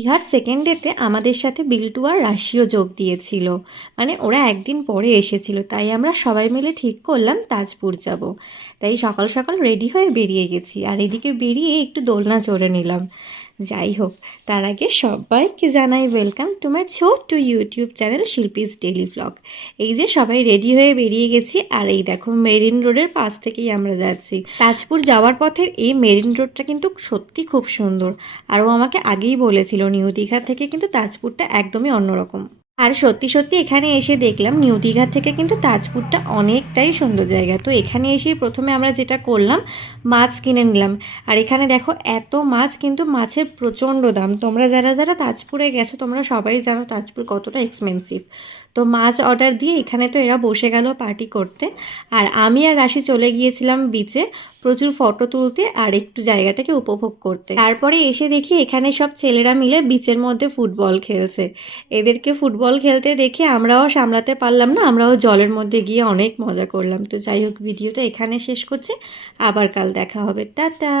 দীঘার সেকেন্ড ডেতে আমাদের সাথে বিল্টু আর রাশিও যোগ দিয়েছিল। মানে ওরা একদিন পরে এসেছিল, তাই আমরা সবাই মিলে ঠিক করলাম তাজপুর যাব। তাই সকাল সকাল রেডি হয়ে বেরিয়ে গেছি, আর এদিকে বেরিয়ে একটু দোলনা চড়ে নিলাম। যাই হোক, তার আগে সবাইকে জানাই ওয়েলকাম টু মাই ছোট্ট YouTube channel Shilpi's daily blog. এই যে সবাই রেডি হয়ে বেরিয়ে গেছি, আর এই দেখো মেরিন রোডের পাশ থেকেই আমরা যাচ্ছি। তাজপুর যাওয়ার পথের এই মেরিন রোডটা কিন্তু সত্যি খুব সুন্দর। আর ও আমাকে আগেই বলেছিল নিউ দীঘা থেকে কিন্তু তাজপুরটা একদমই অন্যরকম। আর সত্যি সত্যি এখানে এসে দেখলাম নিউ দীঘা থেকে কিন্তু তাজপুরটা অনেকটাই সুন্দর জায়গা। তো এখানে এসেই প্রথমে আমরা যেটা করলাম, মাছ কিনে নিলাম। আর এখানে দেখো এত মাছ, কিন্তু মাছের প্রচণ্ড দাম। তোমরা যারা যারা তাজপুরে গেছো তোমরা সবাই জানো তাজপুর কতটা এক্সপেন্সিভ। তো মাছ অর্ডার দিয়ে এখানে তো এরা বসে গেল পার্টি করতে, আর আমি আর রাশি চলে গিয়েছিলাম বিচে প্রচুর ফটো তুলতে আর একটু জায়গাটাকে উপভোগ করতে। তারপরে এসে দেখি এখানে সব ছেলেরা মিলে বিচের মধ্যে ফুটবল খেলছে। এদেরকে ফুটবল খেলতে দেখে আমরাও সামলাতে পারলাম না, আমরাও জলের মধ্যে গিয়ে অনেক মজা করলাম। তো যাই হোক, ভিডিওটা এখানে শেষ করছি, আবার কাল দেখা হবে, টাটা।